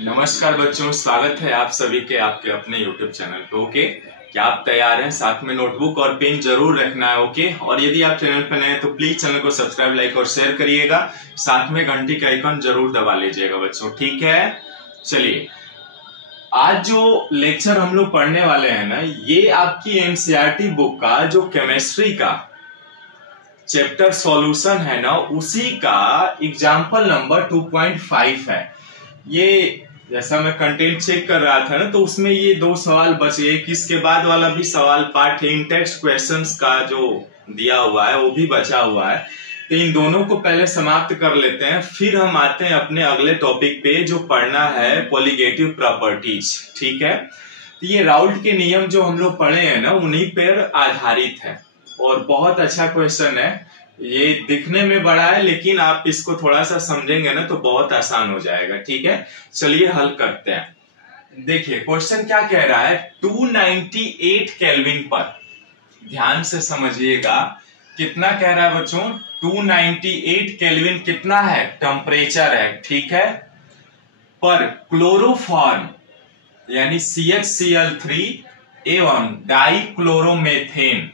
नमस्कार बच्चों, स्वागत है आप सभी के आपके अपने YouTube चैनल पे। ओके, क्या आप तैयार हैं? साथ में नोटबुक और पेन जरूर रखना है। ओके, और यदि आप चैनल पर नए हैं तो प्लीज चैनल को सब्सक्राइब, लाइक और शेयर करिएगा। साथ में घंटी का आइकन जरूर दबा लीजिएगा बच्चों, ठीक है। चलिए, आज जो लेक्चर हम लोग पढ़ने वाले हैं ना, ये आपकी एनसीईआरटी बुक का जो केमिस्ट्री का चैप्टर सॉल्यूशन है ना, उसी का एग्जाम्पल नंबर 2.5 है। ये जैसा मैं कंटेंट चेक कर रहा था ना, तो उसमें ये दो सवाल बचे। एक इसके बाद वाला भी सवाल पार्ट इन टेक्स्ट क्वेश्चंस का जो दिया हुआ है वो भी बचा हुआ है। तो इन दोनों को पहले समाप्त कर लेते हैं, फिर हम आते हैं अपने अगले टॉपिक पे जो पढ़ना है कोलिगेटिव प्रॉपर्टीज। ठीक है, तो ये राउल्ट के नियम जो हम लोग पढ़े हैं ना, उन्हीं पर आधारित है और बहुत अच्छा क्वेश्चन है। ये दिखने में बड़ा है, लेकिन आप इसको थोड़ा सा समझेंगे ना तो बहुत आसान हो जाएगा। ठीक है, चलिए हल करते हैं। देखिए क्वेश्चन क्या कह रहा है, 298 केल्विन पर, ध्यान से समझिएगा। कितना कह रहा है बच्चों? 298 केल्विन कितना है? टेम्परेचर है, ठीक है। पर क्लोरोफॉर्म यानी CHCl3 एवं डाइक्लोरोमेथेन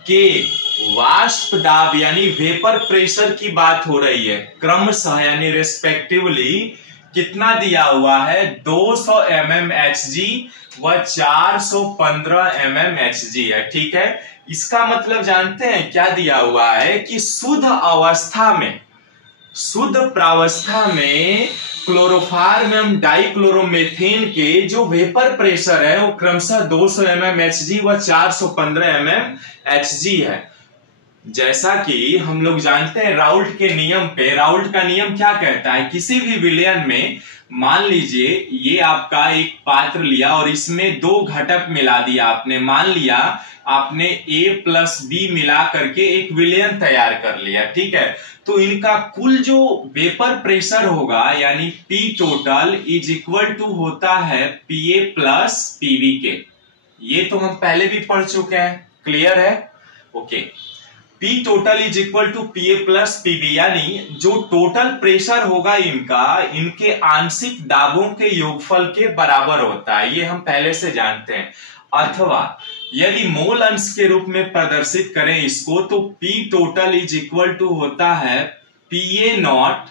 के वाष्प दाब यानी वेपर प्रेशर की बात हो रही है, क्रमशः यानी रेस्पेक्टिवली कितना दिया हुआ है? 200 mmHg व 415 mmHg है, ठीक है। इसका मतलब जानते हैं क्या दिया हुआ है कि शुद्ध प्रावस्था में क्लोरोफॉर्म एवं डाइक्लोरोमेथेन के जो वेपर प्रेशर है वो क्रमशः 200 mmHg व 415 mmHg है। जैसा कि हम लोग जानते हैं राउल्ट के नियम पे, राउल्ट का नियम क्या कहता है? किसी भी विलयन में मान लीजिए ये आपका एक पात्र लिया और इसमें दो घटक मिला दिया आपने। मान लिया आपने A प्लस B मिला करके एक विलयन तैयार कर लिया, ठीक है। तो इनका कुल जो वेपर प्रेशर होगा यानी P total is equal to होता है PA प्लस PB के। ये तो हम पहले भी पढ़ चुके हैं, क्लियर है? Okay, P total is equal to PA plus PB, यानी जो टोटल प्रेशर होगा इनके आंशिक दाबों के योगफल के बराबर होता है। ये हम पहले से जानते हैं। अथवा यदि मोल अंश के रूप में प्रदर्शित करें इसको, तो P total is equal to होता है PA nought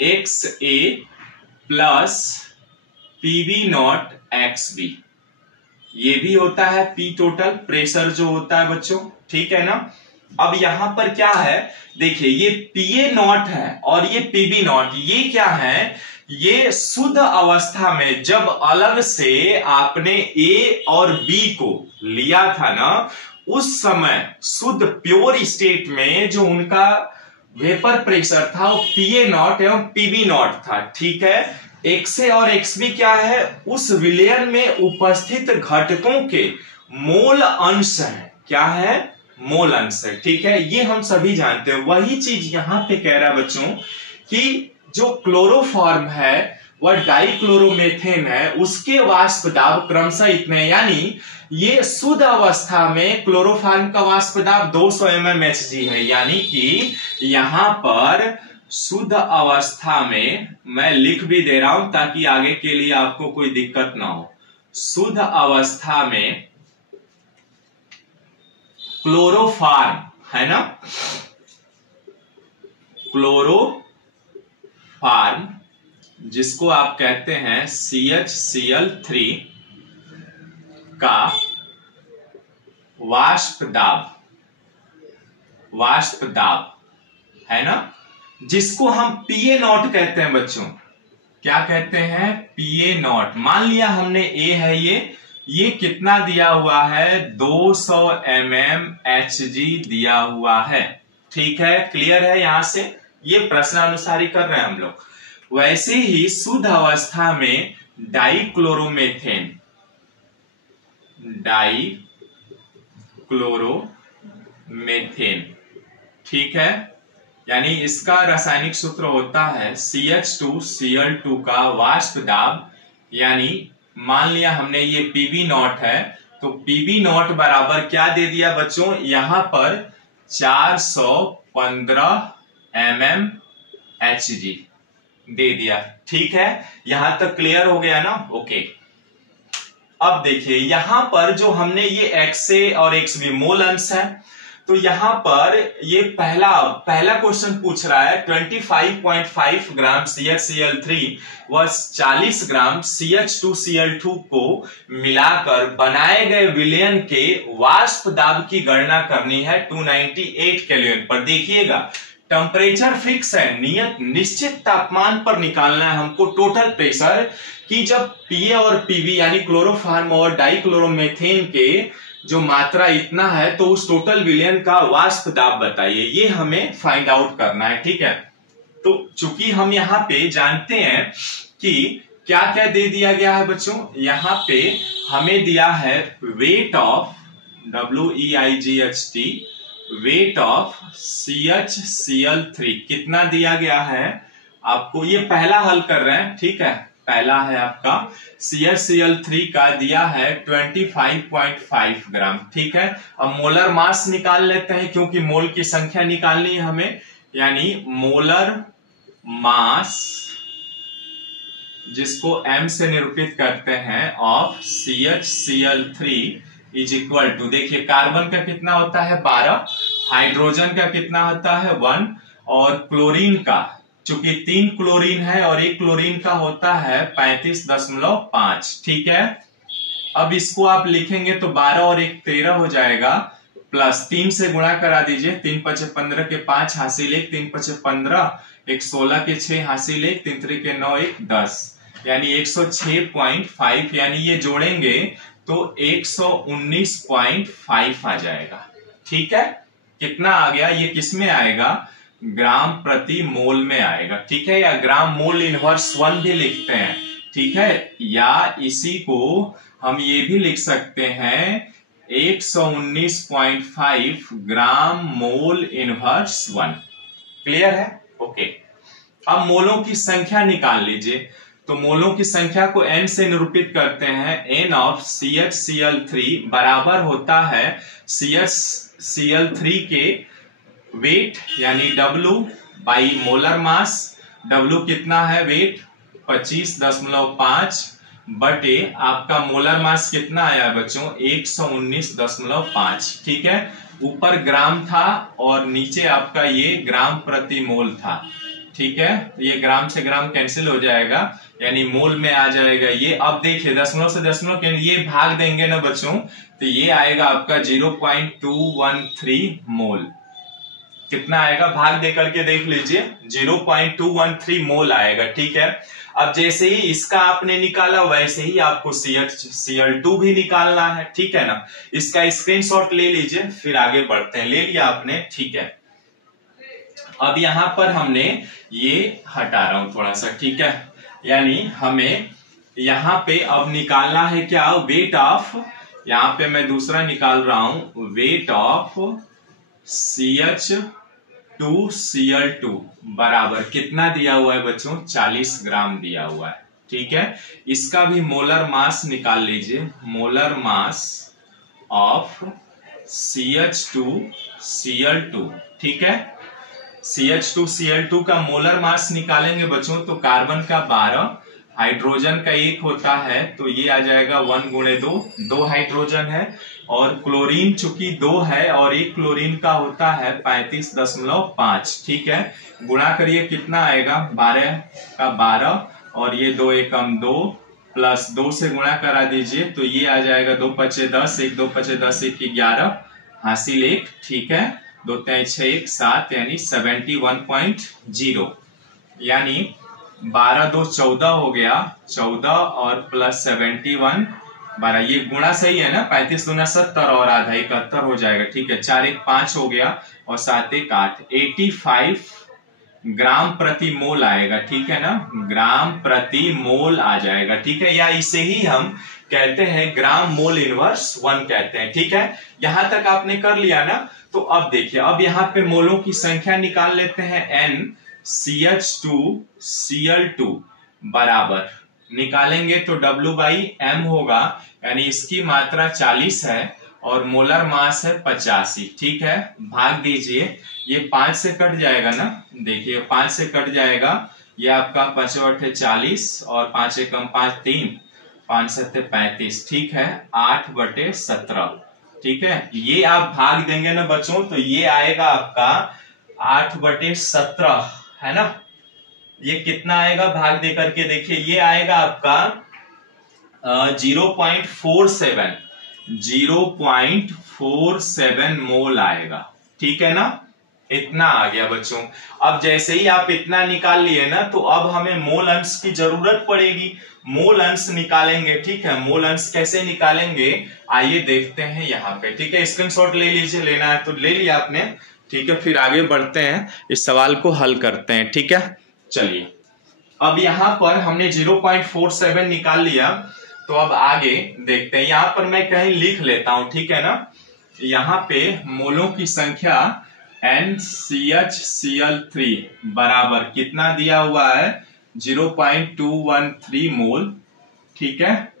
XA plus PB nought XB। ये भी होता है P टोटल प्रेशर जो होता है बच्चों, ठीक है ना। अब यहां पर क्या है, देखिए ये PA नॉट है और ये PB नॉट, ये क्या है? ये शुद्ध अवस्था में जब अलग से आपने A और B को लिया था ना, उस समय शुद्ध प्योर स्टेट में जो उनका वेपर प्रेशर था वो PA नॉट एवं PB नॉट था, ठीक है। XA और XB क्या है? उस विलयन में उपस्थित घटकों के मोल अंश है। क्या है? मोल अंश है, ठीक है। ये हम सभी जानते हैं। वही चीज यहां पे कह रहा है बच्चों कि जो क्लोरोफॉर्म है वह डाइक्लोरोमेथेन है, उसके वाष्प दाब क्रमशः इतने, यानी ये शुद्ध अवस्था में क्लोरोफॉर्म का वाष्प दाब 200 mmHg है। यानी कि यहां पर शुद्ध अवस्था में, मैं लिख भी दे रहा हूं ताकि आगे के लिए आपको कोई दिक्कत ना हो, शुद्ध अवस्था में क्लोरोफॉर्म है ना, क्लोरोफॉर्म जिसको आप कहते हैं CHCl3 का वाष्प दाब है ना, जिसको हम PA नॉट कहते हैं बच्चों। क्या कहते हैं? PA not. मान लिया हमने A है, ये कितना दिया हुआ है? 200 mmHg दिया हुआ है, ठीक है। क्लियर है? यहां से ये प्रश्नानुसार ही कर रहे हैं हम लोग। वैसे ही शुद्ध अवस्था में डाइक्लोरोमेथेन, ठीक है, यानी इसका रासायनिक सूत्र होता है CH2Cl2 का वाष्प दाब, यानी मान लिया हमने ये PB नॉट है, तो PB नॉट बराबर क्या दे दिया बच्चों? यहां पर 415 mmHg, दे दिया। ठीक है, यहां तक क्लियर हो गया ना? ओके। अब देखिए यहां पर जो हमने ये XA और XB मोल अंश है, तो यहां पर ये पहला क्वेश्चन पूछ रहा है 25.5 ग्राम CHCl3 व 40 ग्राम CH2Cl2 को मिलाकर बनाए गए विलयन के वाष्प दाब की गणना करनी है 298 केल्विन पर। देखिएगा टेम्परेचर फिक्स है, निश्चित तापमान पर निकालना है हमको टोटल प्रेशर कि जब PA और PB यानी क्लोरोफॉर्म और डाइक्लोरोमेथेन के जो मात्रा इतना है तो उस टोटल विलयन का वाष्प दाब बताइए, ये हमें फाइंड आउट करना है। ठीक है, तो चूंकि हम यहाँ पे जानते हैं कि क्या क्या दे दिया गया है बच्चों, यहाँ पे हमें दिया है weight of WEIGHT, weight of CHCl3 कितना दिया गया है आपको, ये पहला हल कर रहे हैं। ठीक है, पहला है आपका CHCl3 का दिया है 25.5 ग्राम। ठीक है, अब मोलर मास निकाल लेते हैं क्योंकि मोल की संख्या निकालनी है हमें, यानी मोलर मास जिसको m से निरूपित करते हैं of CHCl3 is equal to, देखिए कार्बन का कितना होता है 12, हाइड्रोजन का कितना होता है 1 और क्लोरीन का, चूंकि 3 क्लोरीन है और 1 क्लोरीन का होता है 35.5। ठीक है, अब इसको आप लिखेंगे तो 12 और 1 13 हो जाएगा, प्लस 3 से गुणा करा दीजिए, 3 5 15 के 5 हासिल 1, 3 5 15, 1 16 के 6 हासिल 1, 3 3 के 9 1 10, यानी 106.5, यानी ये जोड़ेंगे तो 119.5 आ जाएगा। ठीक है, कितना आ गया, ये किस में आएगा, ग्राम प्रति मोल में आएगा। ठीक है, या ग्राम मोल इनवर्स 1 भी लिखते हैं। ठीक है, या इसी को हम ये भी लिख सकते हैं 119.5 ग्राम मोल इनवर्स 1। क्लियर है? ओके। अब मोलों की संख्या निकाल लीजिए, तो मोलों की संख्या को n से निरूपित करते हैं, n ऑफ CHCl3 बराबर होता है CHCl3 के वेट यानी W by molar mass. W कितना है वेट 25.5 बटे आपका मोलर मास कितना आया बच्चों 119.5। ठीक है, ऊपर ग्राम था और नीचे आपका ये ग्राम प्रति मोल था। ठीक है, ये ग्राम से ग्राम कैंसिल हो जाएगा, यानी मोल में आ जाएगा ये। अब देखिए दशमलव से दशमलव के ये भाग देंगे ना बच्चों, तो ये आएगा आपका 0.213 मोल। कितना आएगा, भाग दे करके देख लीजिए, 0.213 मोल आएगा। ठीक है, अब जैसे ही इसका आपने निकाला वैसे ही आपको CHCl2 भी निकालना है। ठीक है ना, इसका स्क्रीनशॉट ले लीजिए, फिर आगे बढ़ते हैं। ले लिया आपने? ठीक है, अब यहां पर हमने ये हटा रहा हूं थोड़ा सा। ठीक है, यानी हमें यहां पे अब निकालना है क्या, वेट ऑफ, यहां पे मैं दूसरा निकाल रहा हूं, वेट ऑफ CH2Cl2 बराबर कितना दिया हुआ है बच्चों 40 ग्राम दिया हुआ है। ठीक है, इसका भी मोलर मास निकाल लीजिए, मोलर मास ऑफ CH2Cl2। ठीक है, CH2Cl2 का मोलर मास निकालेंगे बच्चों तो कार्बन का 12, हाइड्रोजन का 1 होता है तो ये आ जाएगा 1 गुणे 2, 2 हाइड्रोजन है, और क्लोरीन चूंकि 2 है और 1 क्लोरीन का होता है 35.5। ठीक है, गुणा करिए कितना आएगा 12 का 12 और ये 2 एकम 2 प्लस 2 से गुणा करा दीजिए तो ये आ जाएगा 2 पचे 10, 1 2 पचे 10, 1 11 हासिल 1। ठीक है, 2 3 6 1 7 यानी 71.0, यानी 12 2 14 हो गया, 14 और प्लस 71 12, ये गुणा सही है ना, 35 दूना 70 और आधा 71 हो जाएगा। ठीक है, 4 1 5 हो गया और 7 1 8, 85 ग्राम प्रति मोल आएगा। ठीक है ना, ग्राम प्रति मोल आ जाएगा। ठीक है, या इसे ही हम कहते हैं ग्राम मोल इनवर्स 1 कहते हैं। ठीक है, यहां तक आपने कर लिया ना, तो अब देखिए, अब यहाँ पे मोलों की संख्या निकाल लेते हैं, n CH2Cl2 बराबर निकालेंगे तो W बाई M होगा, यानी इसकी मात्रा 40 है और मोलर मास है 85। ठीक है, भाग दीजिए, ये 5 से कट जाएगा ना, देखिए 5 से कट जाएगा ये आपका 5/40 और 5 एकम 5 3 5 7 35, ठीक है, 8/17, ठीक है। ये आप भाग देंगे ना बच्चों तो ये आएगा आपका 8/17, है ना। ये कितना आएगा भाग दे करके देखिए, ये आएगा आपका 0.47 मोल आएगा, ठीक है ना। इतना आ गया बच्चों। अब जैसे ही आप इतना निकाल लिए ना तो अब हमें मोल अंश की जरूरत पड़ेगी, मोल अंश निकालेंगे, ठीक है। मोल अंश कैसे निकालेंगे आइए देखते हैं यहाँ पे, ठीक है। स्क्रीनशॉट ले लीजिए, लेना है तो ले लिया आपने, ठीक है। फिर आगे बढ़ते हैं, इस सवाल को हल करते हैं, ठीक है। चलिए, अब यहाँ पर हमने 0.47 निकाल लिया, तो अब आगे देखते हैं। यहाँ पर मैं कहीं लिख लेता हूं, ठीक है ना। यहाँ पे मोलों की संख्या NCHCl3 बराबर कितना दिया हुआ है 0.213 मोल, ठीक है।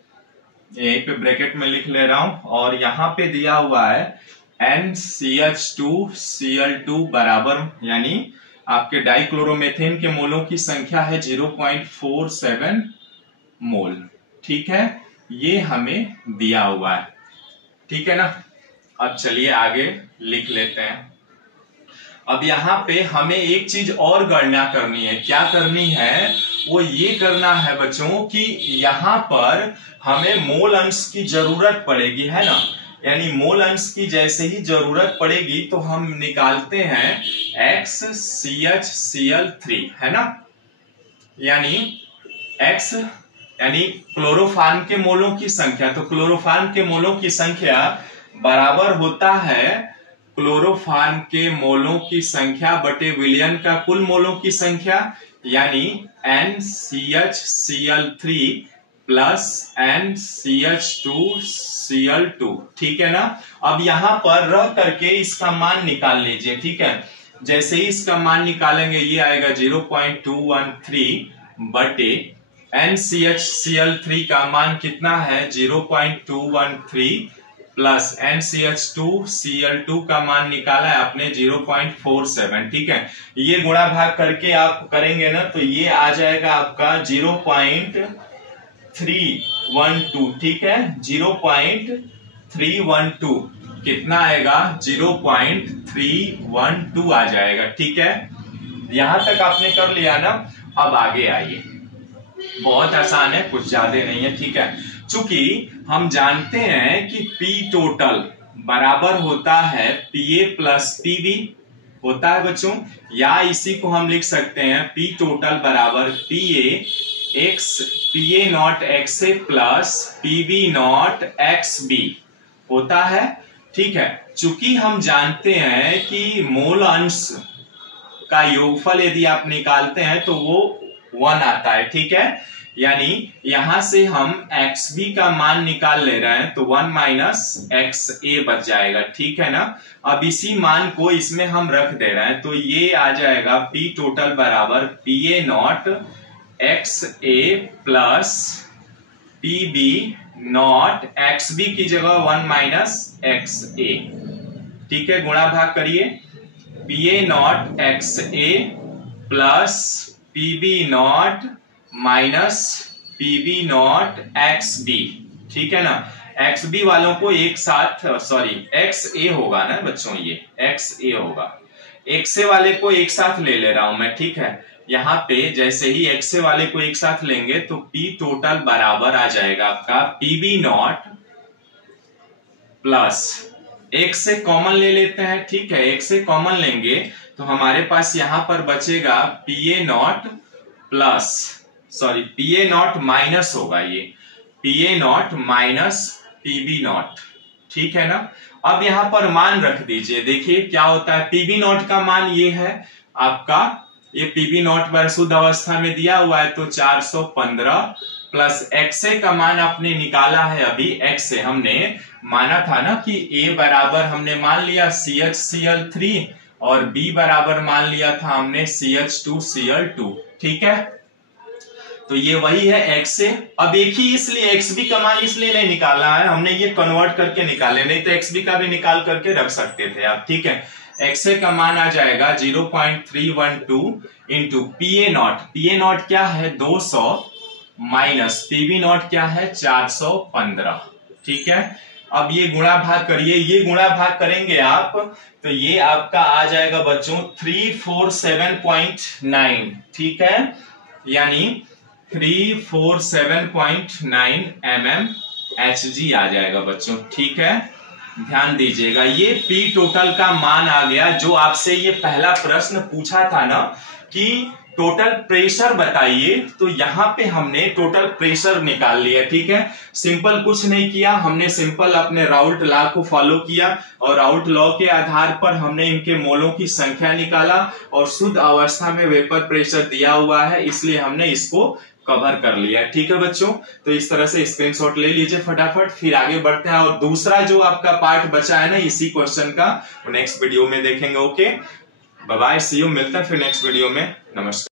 यहीं पे ब्रैकेट में लिख ले रहा हूं, और यहाँ पे दिया हुआ है NCH2Cl2 बराबर, यानी आपके डाइक्लोरोमेथेन के मोलों की संख्या है 0.47 मोल, ठीक है। ये हमें दिया हुआ है, ठीक है ना। अब चलिए आगे लिख लेते हैं। अब यहाँ पे हमें एक चीज और गणना करनी है, क्या करनी है वो ये करना है बच्चों कि यहाँ पर हमें मोल अंश की जरूरत पड़ेगी, है ना। यानी मोल अंश की जैसे ही जरूरत पड़ेगी तो हम निकालते हैं XCHCl3, है ना। यानी X यानी क्लोरोफॉर्म के मोलों की संख्या, तो क्लोरोफॉर्म के मोलों की संख्या बराबर होता है क्लोरोफॉर्म के मोलों की संख्या बटे विलयन का कुल मोलों की संख्या, यानी NCHCl3 प्लस NCH2Cl2, ठीक है ना। अब यहां पर रह करके इसका मान निकाल लीजिए, ठीक है। जैसे ही इसका मान निकालेंगे ये आएगा 0.213 बटे NCHCl3 का मान कितना है 0.213 प्लस NCH2Cl2 का मान निकाला है आपने 0.47, ठीक है। ये गुणा भाग करके आप करेंगे ना तो ये आ जाएगा आपका 0.312, ठीक है। 0.312 कितना आएगा 0.312 आ जाएगा, ठीक है। यहां तक आपने कर लिया ना। अब आगे आइए, बहुत आसान है, कुछ ज्यादा नहीं है, ठीक है। चूंकि हम जानते हैं कि P टोटल बराबर होता है PA प्लस PB होता है बच्चों, या इसी को हम लिख सकते हैं P टोटल बराबर PA nought XA plus PB nought XB होता है, ठीक है। चूंकि हम जानते हैं कि मोल अंश का योगफल यदि आप निकालते हैं तो वो 1 आता है, ठीक है। यानी यहां से हम XB का मान निकाल ले रहे हैं तो 1 माइनस XA बच जाएगा, ठीक है ना। अब इसी मान को इसमें हम रख दे रहे हैं तो ये आ जाएगा P टोटल बराबर PA nought XA plus PB nought XB की जगह 1 माइनस XA, ठीक है। गुणा भाग करिए, PA nought XA plus PB not minus PB nought XB, ठीक है ना। XB वालों को एक साथ, सॉरी XA होगा ना बच्चों, ये XA होगा। XA वाले को एक साथ ले रहा हूं मैं, ठीक है। यहाँ पे जैसे ही XA वाले को एक साथ लेंगे तो P टोटल बराबर आ जाएगा आपका PB नॉट प्लस एक से कॉमन ले लेते हैं, ठीक है। एक से कॉमन लेंगे तो हमारे पास यहां पर बचेगा PA not plus, sorry PA not minus होगा, ये PA not minus PB not, ठीक है ना। अब यहां पर मान रख दीजिए, देखिए क्या होता है। PB नॉट का मान ये है आपका, ये PB नॉट पर शुद्ध अवस्था में दिया हुआ है तो 415 प्लस XA का मान आपने निकाला है अभी। XA हमने माना था ना कि A बराबर हमने मान लिया CHCl3 और B बराबर मान लिया था हमने CH2Cl2, ठीक है। तो ये वही है XA। अब एक ही इसलिए XB का मान इसलिए नहीं निकालना है, हमने ये कन्वर्ट करके निकाले, नहीं तो XB का भी निकाल करके रख सकते थे आप, ठीक है। XA का मान आ जाएगा 0.312 into PA not. PA not क्या है 200 माइनस PB नॉट क्या है 415। ठीक है, अब ये गुणा भाग करिए, ये गुणा भाग करेंगे आप तो ये आपका आ जाएगा बच्चों 347.9। ठीक है, यानी 347.9 mm Hg आ जाएगा बच्चों। ठीक है, ध्यान दीजिएगा, ये P टोटल का मान आ गया। जो आपसे ये पहला प्रश्न पूछा था ना कि टोटल प्रेशर बताइए, तो यहां पे हमने टोटल प्रेशर निकाल लिया। ठीक है, सिंपल कुछ नहीं किया, हमने सिंपल अपने राउल्ट लॉ को फॉलो किया और राउल्ट लॉ के आधार पर हमने इनके मोलों की संख्या निकाला और शुद्ध अवस्था में वेपर प्रेशर दिया हुआ है, इसलिए हमने इसको कवर कर लिया। ठीक है बच्चों, तो इस तरह से स्क्रीनशॉट ले लीजिए फटाफट, फिर आगे बढ़ते हैं और दूसरा जो आपका पार्ट बचा है ना इसी क्वेश्चन का, वो नेक्स्ट वीडियो में देखेंगे। Okay, bye bye, see you, मिलते हैं फिर नेक्स्ट वीडियो में। नमस्कार।